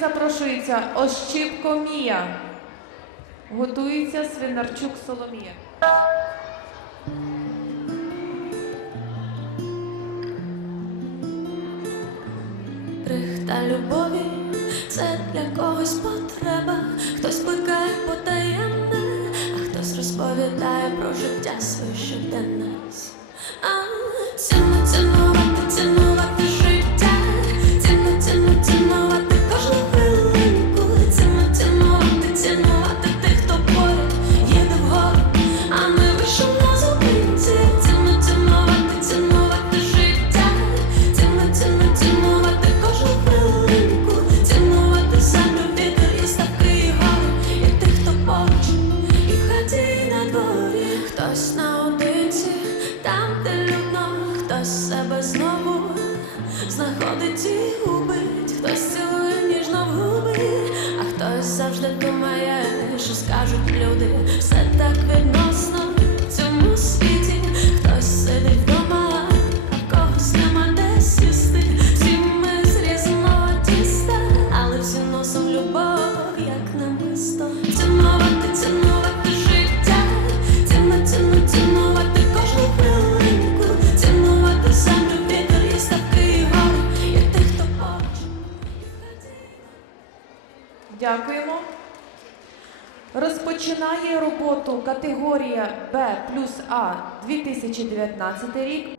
Запрошується Ощіпко Мія. Готується Свинарчук Соломія. Крихта любові це для когось потреба, хтось плекає потаємне, а хтось розповідає про життя своє щоденне. Хтось наодинці, там, де людно, хтось себе знову знаходить і губить, хтось цілує ніжно в губи, а хтось завжди думає, що скажуть люди, все так відносно Дякуємо. Розпочинає роботу категорія Б плюс А 2019 рік